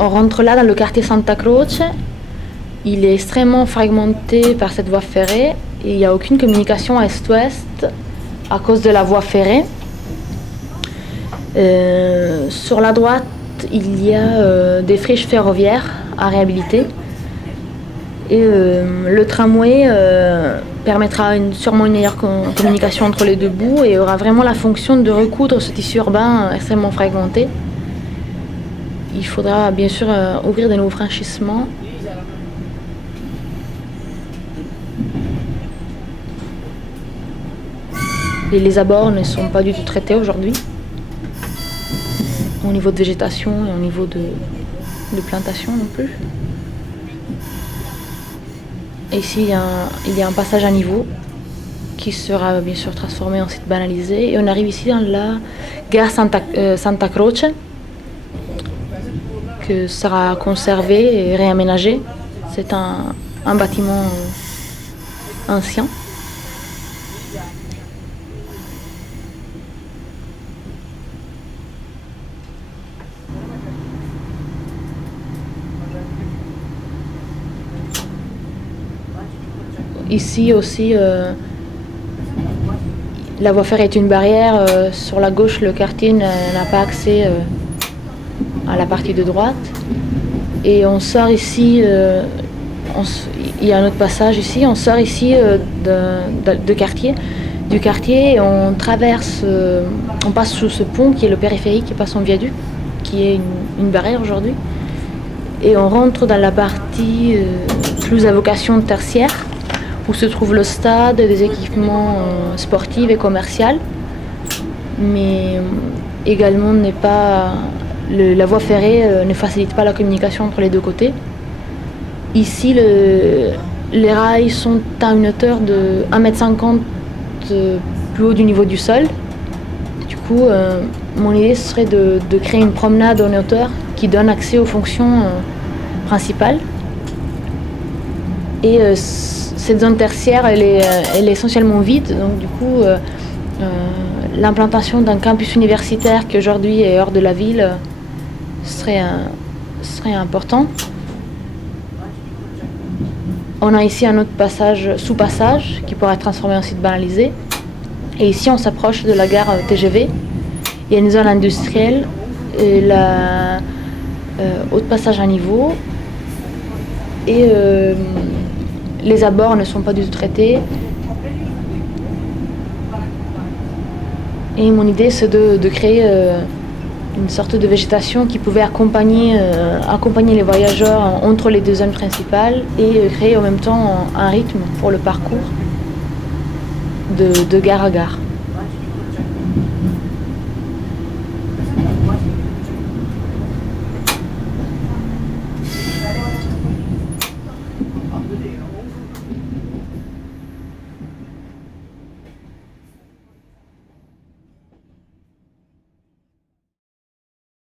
on rentre là dans le quartier Santa Croce. Il est extrêmement fragmenté par cette voie ferrée et il n'y a aucune communication est-ouest à cause de la voie ferrée. Sur la droite, il y a des friches ferroviaires à réhabiliter. Et le tramway permettra sûrement une meilleure communication entre les deux bouts et aura vraiment la fonction de recoudre ce tissu urbain extrêmement fragmenté. Il faudra bien sûr ouvrir de nouveaux franchissements. Et les abords ne sont pas du tout traités aujourd'hui, au niveau de végétation et au niveau de plantation non plus. Et ici, il y a un passage à niveau qui sera bien sûr transformé en site banalisé. Et on arrive ici dans la gare Santa Croce, que sera conservé et réaménagé. C'est un bâtiment ancien. Ici aussi, la voie ferrée est une barrière. Sur la gauche, le quartier n'a pas accès à la partie de droite. Et on sort ici, il y a un autre passage ici, on sort ici du quartier et on traverse, on passe sous ce pont qui est le périphérique, qui passe en viaduc, qui est une barrière aujourd'hui. Et on rentre dans la partie plus à vocation tertiaire, où se trouve le stade, des équipements sportifs et commerciaux, mais également la voie ferrée ne facilite pas la communication entre les deux côtés. Ici, les rails sont à une hauteur de 1,50 m plus haut du niveau du sol. Du coup, mon idée serait de créer une promenade en hauteur qui donne accès aux fonctions principales. Et cette zone tertiaire, elle est essentiellement vide, donc du coup, l'implantation d'un campus universitaire qui aujourd'hui est hors de la ville serait important. On a ici un autre sous-passage qui pourrait être transformé en site banalisé. Et ici, on s'approche de la gare TGV. Il y a une zone industrielle, et autre passage à niveau. Et les abords ne sont pas du tout traités. Et mon idée, c'est de créer une sorte de végétation qui pouvait accompagner les voyageurs entre les deux zones principales et créer en même temps un rythme pour le parcours de gare à gare.